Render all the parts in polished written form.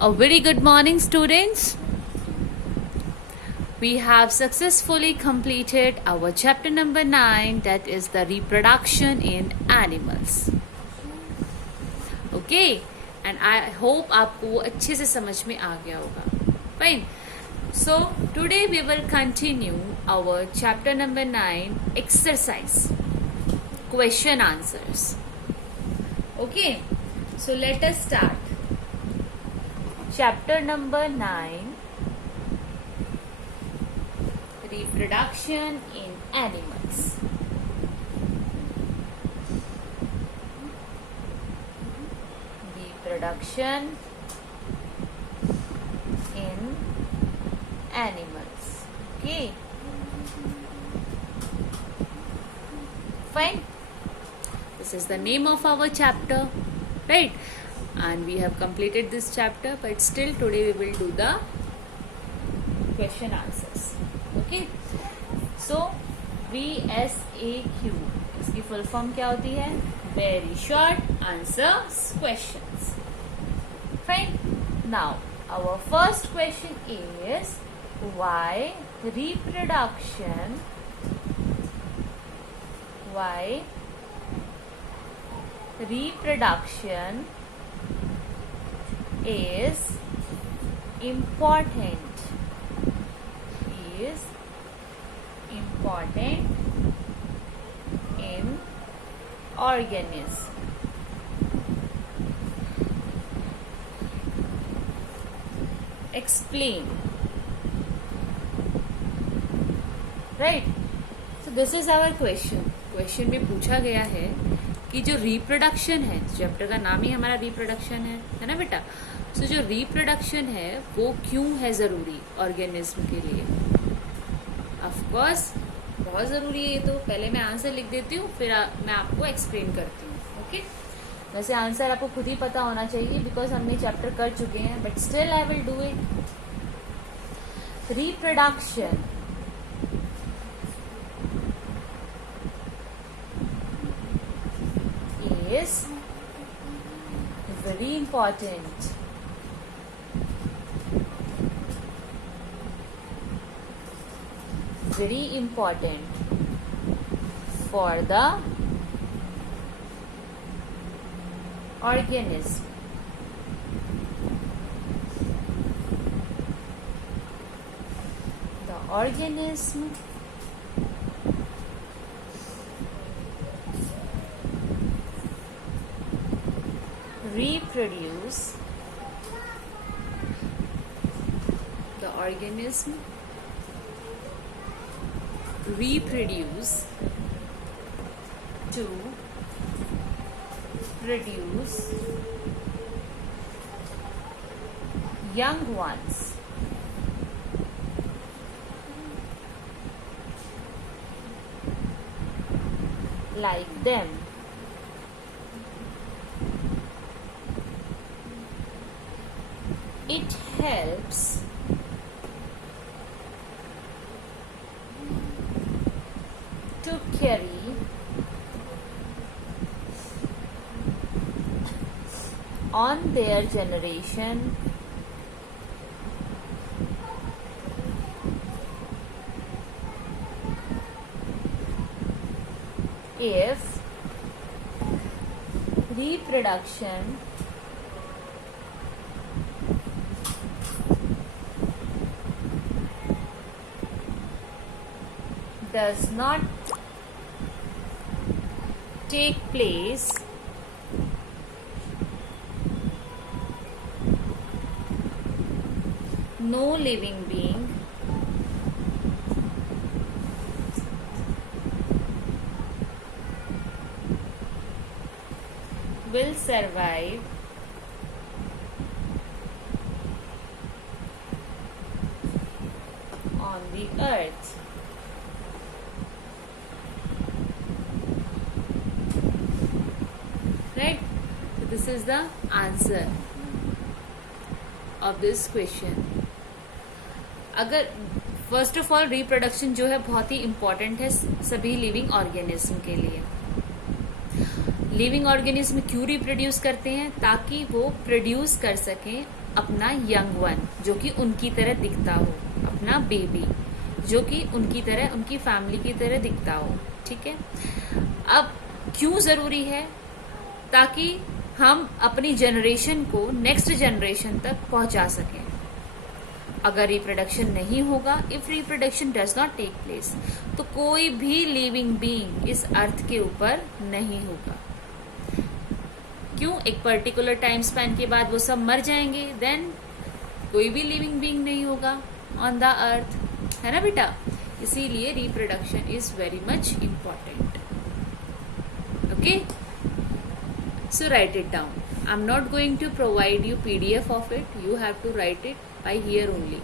A very good morning, students. We have successfully completed our chapter number 9, that is the reproduction in animals. Okay, and I hope आपको वो अच्छे से समझ में आ गया होगा. Fine. So today we will continue our chapter number 9 exercise, question answers. Okay, so let us start. Chapter number 9, reproduction in animals. Reproduction in animals. Okay. Fine. This is the name of our chapter, right? And we have completed this chapter, but still today we will do the question answers. Okay. So VSAQ इसकी full form क्या होती है? Very short answers questions. Fine. Now our first question is why reproduction is important in organism. Explain. Right? So this is our question. Question में पूछा गया है कि जो रिप्रोडक्शन है, चैप्टर का नाम ही हमारा रिप्रोडक्शन है ना बेटा. सो जो रिप्रोडक्शन है वो क्यों है जरूरी ऑर्गेनिज्म के लिए. ऑफ कोर्स बहुत जरूरी है ये तो. पहले मैं आंसर लिख देती हूँ, फिर मैं आपको एक्सप्लेन करती हूँ. ओके. वैसे आंसर आपको खुद ही पता होना चाहिए बिकॉज हमने चैप्टर कर चुके हैं, but still I will do it. Reproduction is very important for the organism. The organism reproduce to produce young ones. Like them. It helps to carry on their generation if reproduction does not take place no living being will survive on the earth. Right? So this is the answer of this question. अगर first of all reproduction जो है बहुत ही इम्पोर्टेंट है सभी living organism के लिए. Living organism क्यों रिप्रोड्यूस करते हैं? ताकि वो प्रोड्यूस कर सकें अपना यंग वन, जो कि उनकी तरह दिखता हो, अपना बेबी जो कि उनकी तरह, उनकी फैमिली की तरह दिखता हो। ठीक है, अब क्यों जरूरी है? ताकि हम अपनी जनरेशन को नेक्स्ट जनरेशन तक पहुंचा सकें। अगर रिप्रोडक्शन नहीं होगा, if reproduction does not take place, तो कोई भी लिविंग बीइंग इस अर्थ के ऊपर नहीं होगा। क्यों? एक पर्टिकुलर टाइम स्पैन के बाद वो सब मर जाएंगे, देन कोई भी लिविंग बीइंग नहीं होगा ऑन द अर्थ, है ना बेटा? इसीलिए reproduction is very much important. Okay, so write it down. I'm not going to provide you PDF of it, you have to write it by here only.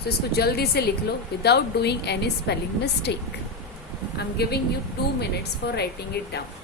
So इसको जल्दी से लिख लो without doing any spelling mistake. I'm giving you 2 minutes for writing it down.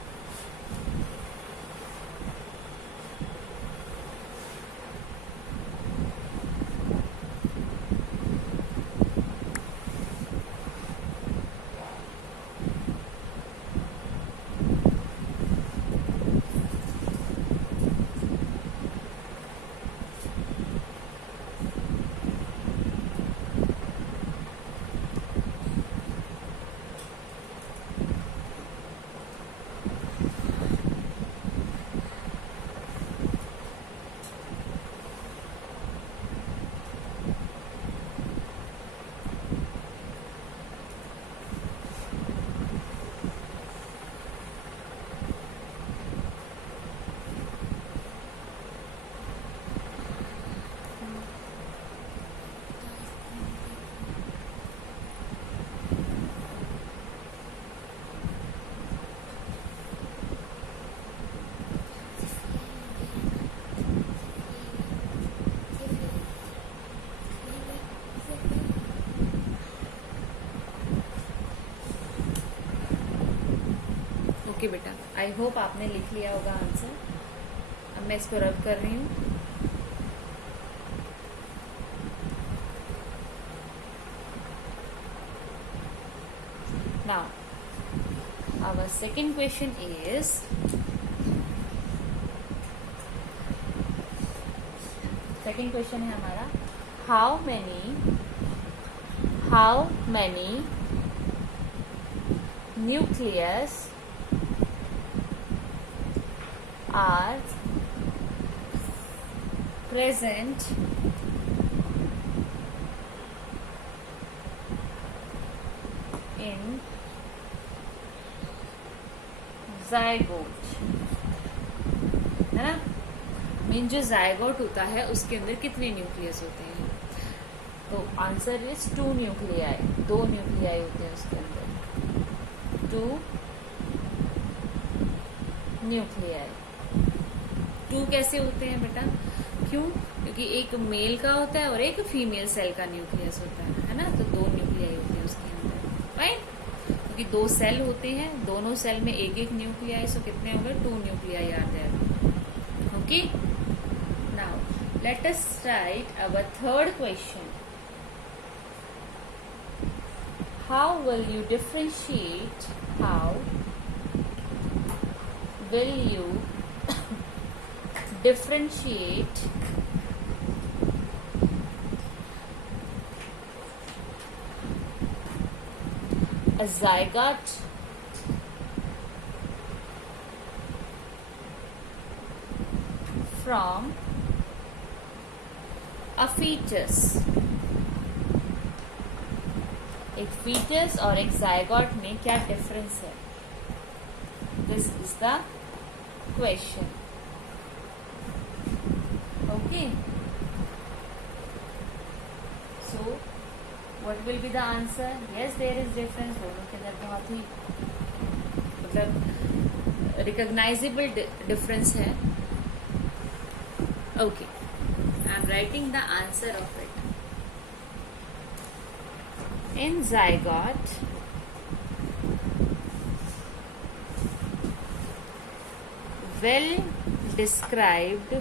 Okay बेटा, I hope आपने लिख लिया होगा आंसर। अब मैं इसको रब कर रही हूँ। Now our second question is, second question है हमारा, how many nucleus are present in zygote, है ना? मीन जो जायगोट होता है उसके अंदर कितने न्यूक्लियस होते हैं? तो आंसर इज 2 न्यूक्लियाई, 2 न्यूक्लियाई होते हैं उसके अंदर, 2 न्यूक्लियाई। 2 कैसे होते हैं बेटा? क्यों? क्योंकि एक मेल का होता है और एक फीमेल सेल का न्यूक्लियस होता है ना? तो 2 न्यूक्लियाई होते हैं उसके अंदर, राइट? क्योंकि 2 सेल होते हैं, दोनों सेल में एक एक न्यूक्लियाई, सो कितने होंगे? 2 nuclei are there. Okay, now let us write our third question. How will you differentiate a zygote from a fetus? एक फीटस और एक जायगोट में क्या डिफरेंस है? This is the question. Okay, so what will be the answer? Yes, there is difference. दोनों के अंदर बहुत ही मतलब रिकॉग्नाइजेबल डिफरेंस है। Okay, I am writing the answer of it. In zygote, well described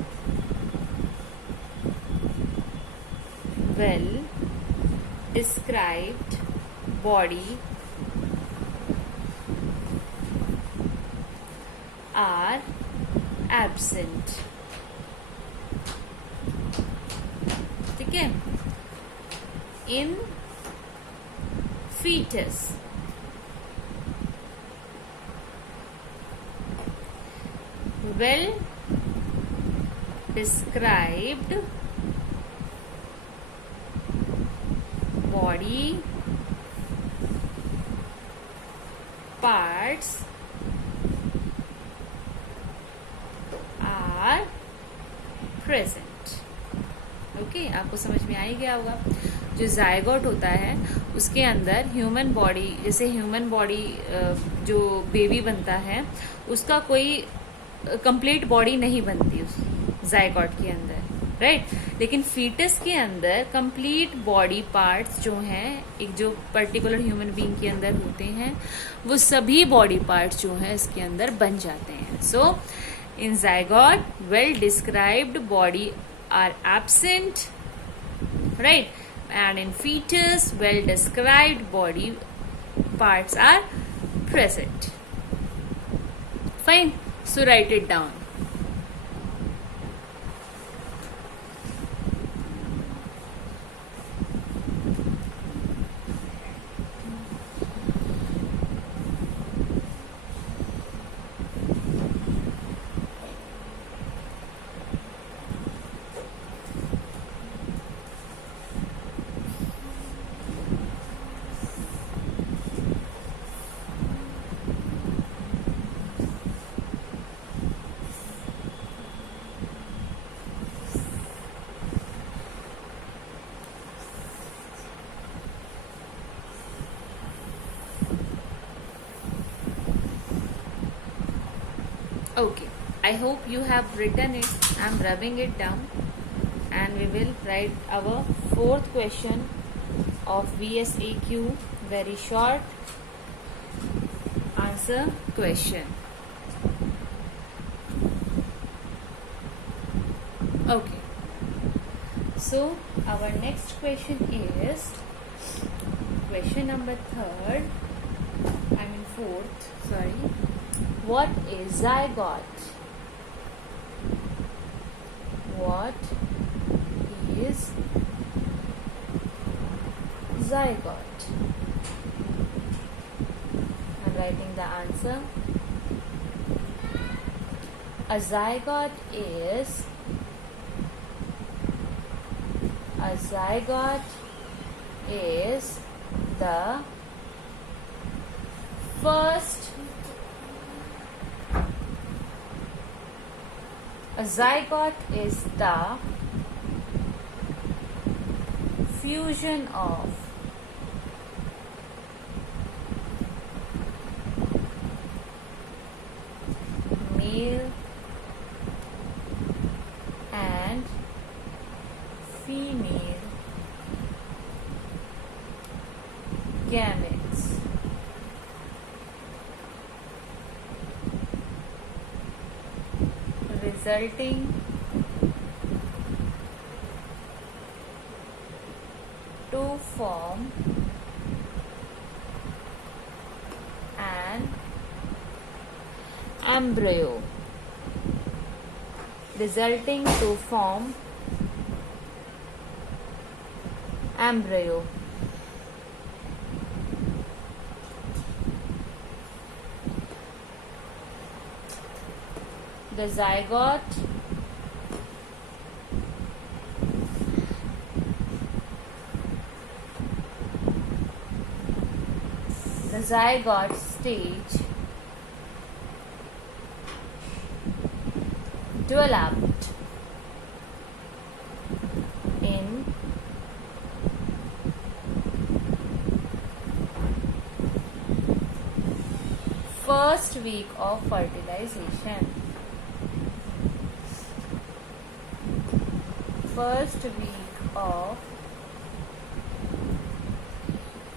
body are absent. ठीक है. In fetus, well described body parts are present. Okay, आपको समझ में आ ही गया होगा. जो जायगोट होता है उसके अंदर ह्यूमन बॉडी, जैसे ह्यूमन बॉडी जो बेबी बनता है उसका कोई कंप्लीट बॉडी नहीं बनती उस जायगोट के अंदर, राइट. लेकिन फीटस के अंदर कंप्लीट बॉडी पार्ट्स जो हैं, एक जो पर्टिकुलर ह्यूमन बीइंग के अंदर होते हैं, वो सभी बॉडी पार्ट्स जो हैं इसके अंदर बन जाते हैं. So in zygote well described body are absent, right, and in fetus well described body parts are present. Fine, so write it down. Okay, I hope you have written it. I am rubbing it down and we will write our fourth question of VSAQ, very short answer question. Okay, so our next question is question number fourth, sorry. What is zygote? What is zygote? I'm writing the answer. A zygote is the first. A zygote is the fusion of male and female gametes. Resulting to form an embryo. Resulting to form embryo. The zygote stage developed in first week of fertilization. First week of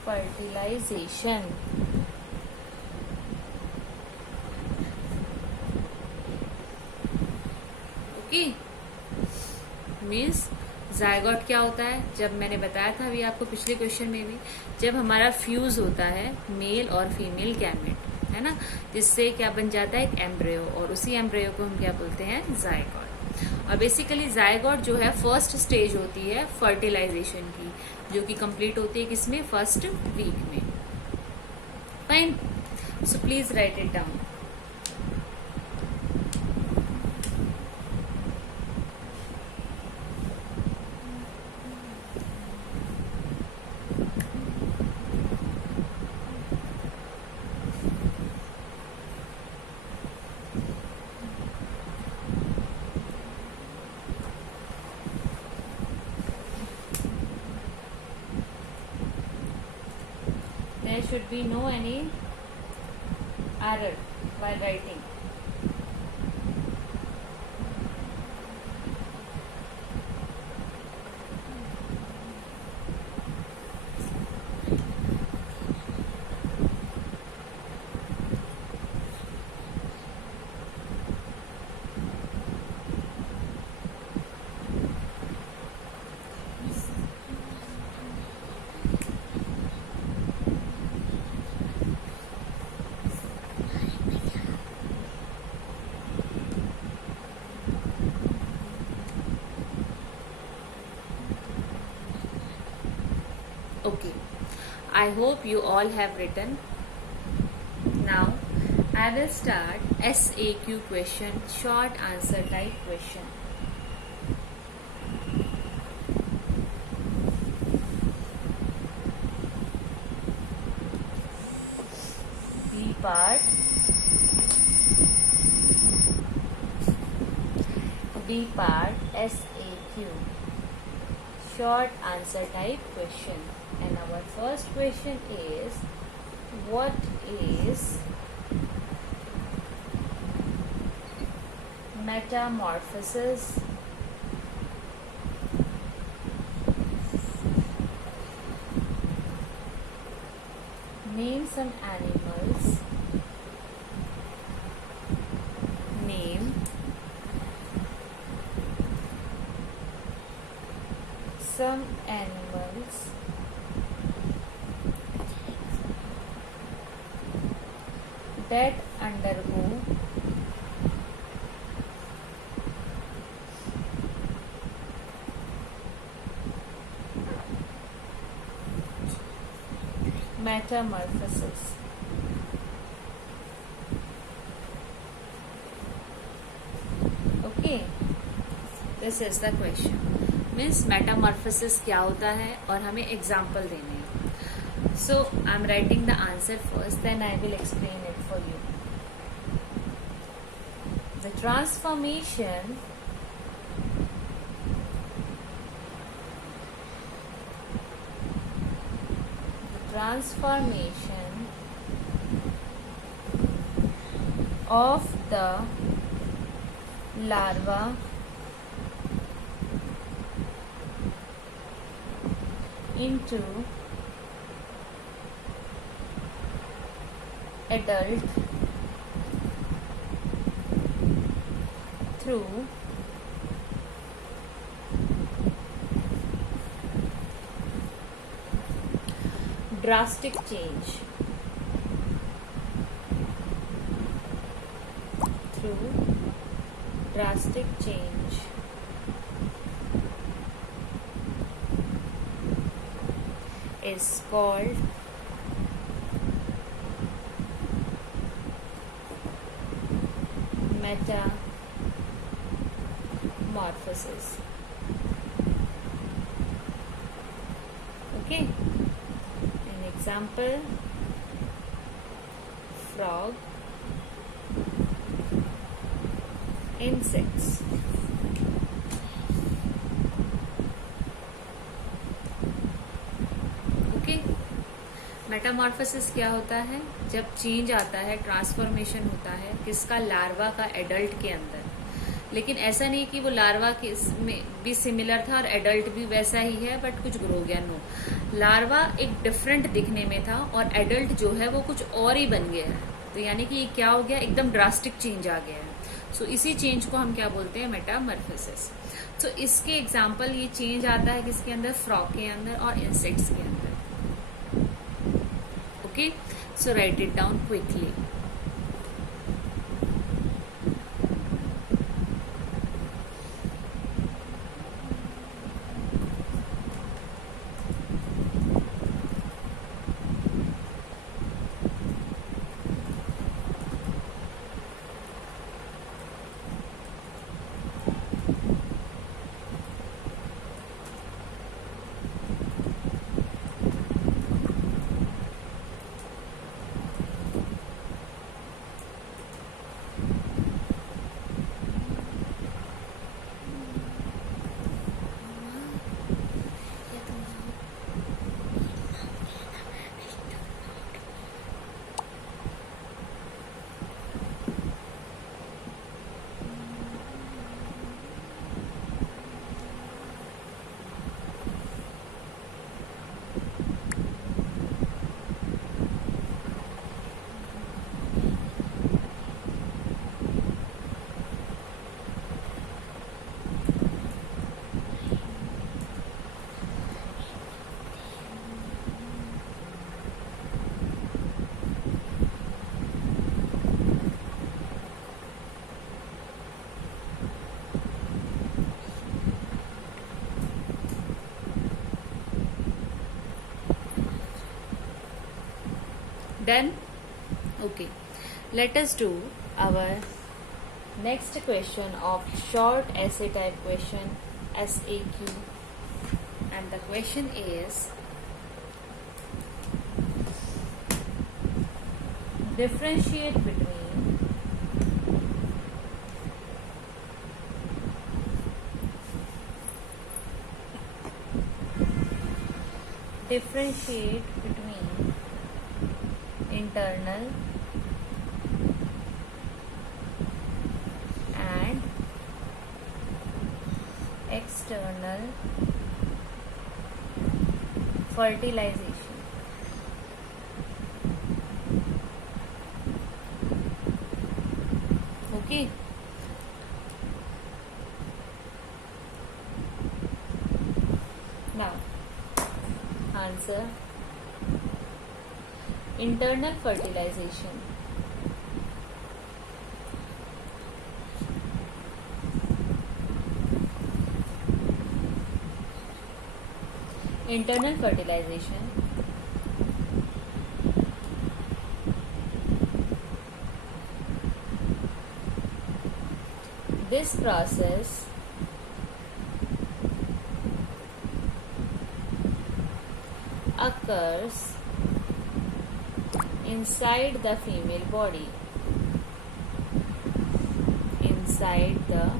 fertilization. Okay, means zygote क्या होता है? जब मैंने बताया था अभी आपको पिछले क्वेश्चन में भी, जब हमारा फ्यूज होता है मेल और फीमेल गैमेट, है ना, जिससे क्या बन जाता है, एक एम्ब्रियो, और उसी एम्ब्रियो को हम क्या बोलते हैं, जायगोट। और बेसिकली जायगोट जो है फर्स्ट स्टेज होती है फर्टिलाइजेशन की, जो कि कंप्लीट होती है किसमें, फर्स्ट वीक में। Fine, so please right it down. There should be no any error while writing. Okay, I hope you all have written. Now, I will start SAQ question, short answer type question. B part. B part SAQ, short answer type question. And our first question is, what is metamorphosis? Name some animals. Name some animals that undergo metamorphosis. Okay, this is the question. Means metamorphosis क्या होता है और हमें example देने हैं. So I am writing the answer first, then I will explain it for you. The transformation of the larva into adult through drastic change. Is called metamorphosis. Okay, an example: frog, insects. Metamorphosis क्या होता है? जब चेंज आता है, ट्रांसफॉर्मेशन होता है किसका, लार्वा का एडल्ट के अंदर. लेकिन ऐसा नहीं कि वो लार्वा के में भी सिमिलर था और एडल्ट भी वैसा ही है बट कुछ ग्रो गया. नो, लार्वा एक डिफरेंट दिखने में था और एडल्ट जो है वो कुछ और ही बन गया है. तो यानी कि ये क्या हो गया, एकदम ड्रास्टिक चेंज आ गया है. सो इसी चेंज को हम क्या बोलते हैं, मेटामॉर्फोसिस. तो इसके एग्जाम्पल, ये चेंज आता है किसके अंदर, फ्रॉग के अंदर और इंसेक्ट्स के अंदर. Okay, so write it down quickly. Done? Okay. Let us do our next question of short essay type question, SAQ. And the question is, differentiate between internal and external fertilization. Okay. Now, answer. Internal fertilization. Internal fertilization this process occurs inside the female body. Inside the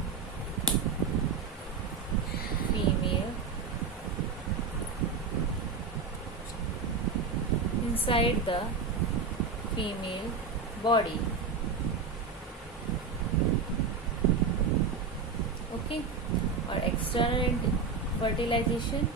female body. Okay. Or external fertilization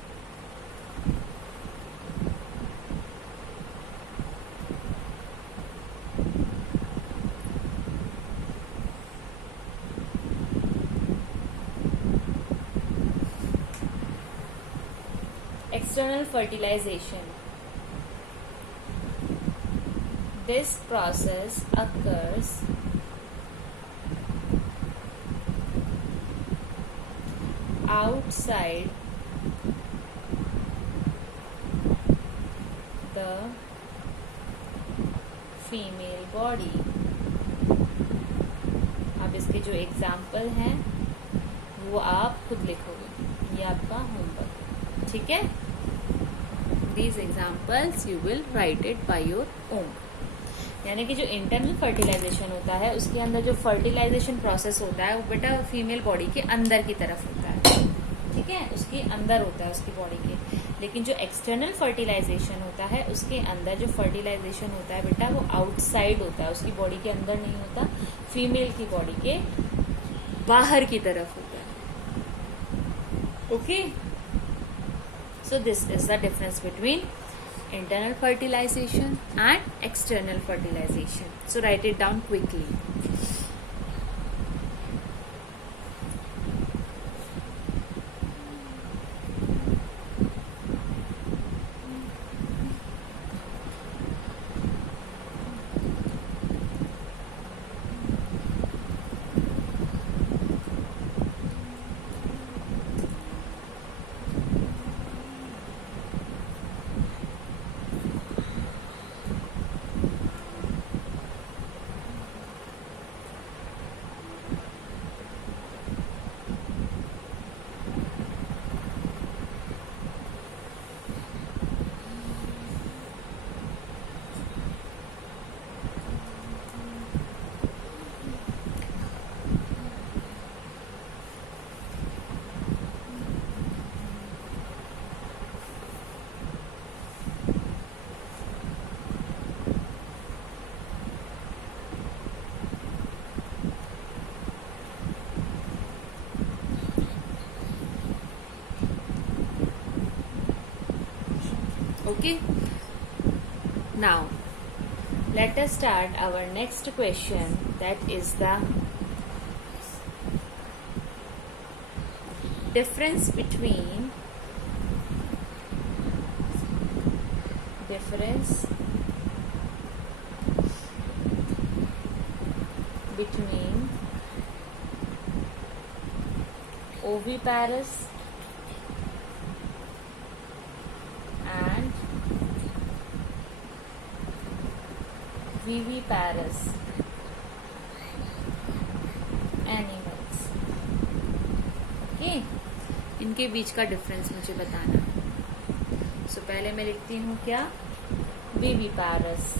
this process occurs outside the female body. अब इसके जो एग्जाम्पल हैं वो आप खुद लिखोगे, ये आपका होमवर्क. ठीक है. These examples you will write it by your own. यानी कि जो इंटरनल फर्टिलाइजेशन होता है उसके अंदर जो फर्टिलाइजेशन प्रोसेस होता है वो बेटा फीमेल बॉडी के अंदर की तरफ होता है. ठीक है, उसके अंदर होता है उसकी बॉडी के. लेकिन जो एक्सटर्नल फर्टिलाइजेशन होता है उसके अंदर जो फर्टिलाइजेशन होता है बेटा वो आउटसाइड होता है, उसकी बॉडी के अंदर नहीं होता, फीमेल की बॉडी के बाहर की तरफ होता है. Okay. So this is the difference between internal fertilization and external fertilization. So write it down quickly. Okay. Now, let us start our next question, that is the difference between oviparous and viviparous animals. Okay, इनके बीच का डिफरेंस मुझे बताना. सो पहले मैं लिखती हूँ क्या, viviparous.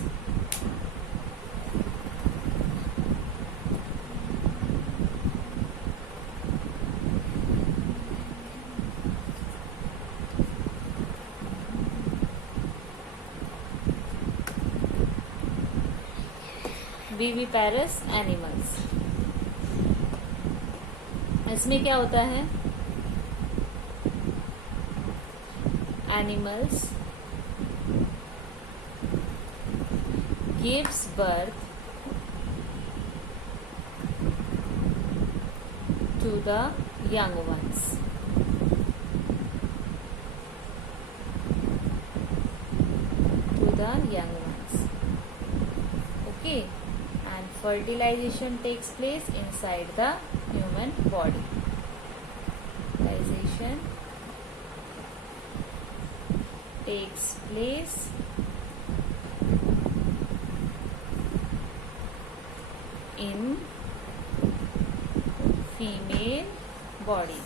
viviparous animals. इसमें क्या होता है, animals gives birth to the young ones. Okay, and fertilization takes place inside the human body. Fertilization takes place in female body.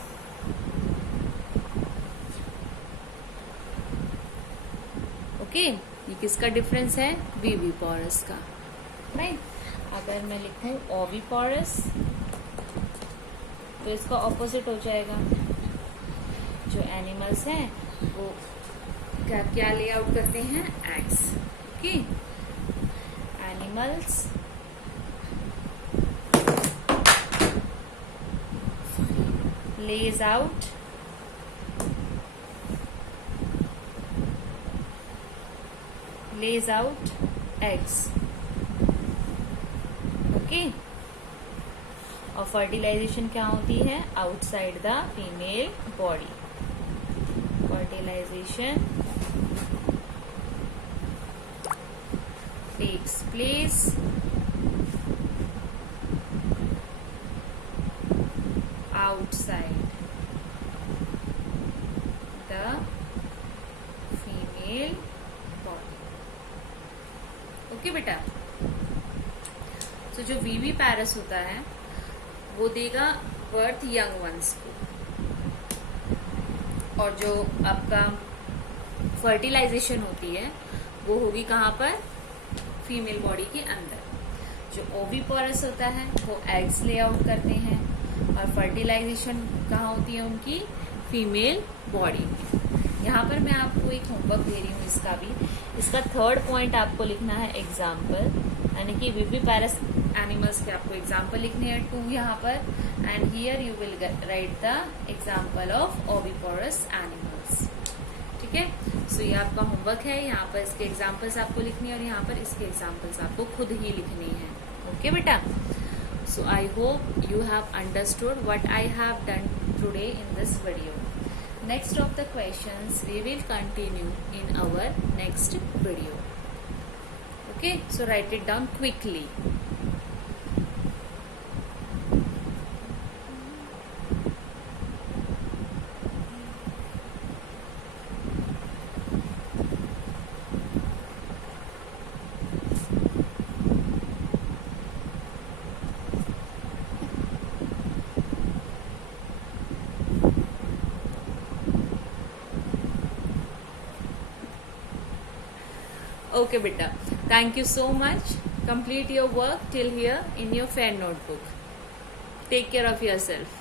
Okay, ये किसका डिफरेंस है, विविपोरस का, राइट. अगर मैं लिखूं ओविपोरस तो इसका ऑपोजिट हो जाएगा. जो एनिमल्स हैं वो क्या क्या ले आउट करते हैं, eggs. Okay, animals lays out eggs. Okay, और फर्टिलाइजेशन क्या होती है, outside the female body. Fertilisation takes place outside the female body. Okay बेटा, तो जो विविपैरस होता है वो देगा बर्थ यंग वंस को, और जो आपका फर्टिलाइजेशन होती है वो होगी कहाँ पर, फीमेल बॉडी के अंदर. जो ओविपोरस होता है वो एग्स ले आउट करते हैं, और फर्टिलाइजेशन कहाँ होती है उनकी, फीमेल बॉडी में. यहाँ पर मैं आपको एक होमवर्क दे रही हूँ, इसका भी, इसका थर्ड पॉइंट आपको लिखना है एग्जाम्पल, यानी कि विविपैरस एनिमल्स के आपको एग्जाम्पल लिखने हैं 2 यहाँ पर, and here you will write the example of oviparous animals. ठीक है, सो ये आपका होमवर्क है. यहाँ पर इसके एग्जाम्पल्स आपको लिखने हैं और यहाँ पर इसके एग्जाम्पल्स आपको खुद ही लिखने हैं. ओके बेटा, so I hope you have understood what I have done today in this video. Next of the questions we will continue in our next video. Okay, so write it down quickly. Okay beta, thank you so much. Complete your work till here in your fair notebook. Take care of yourself.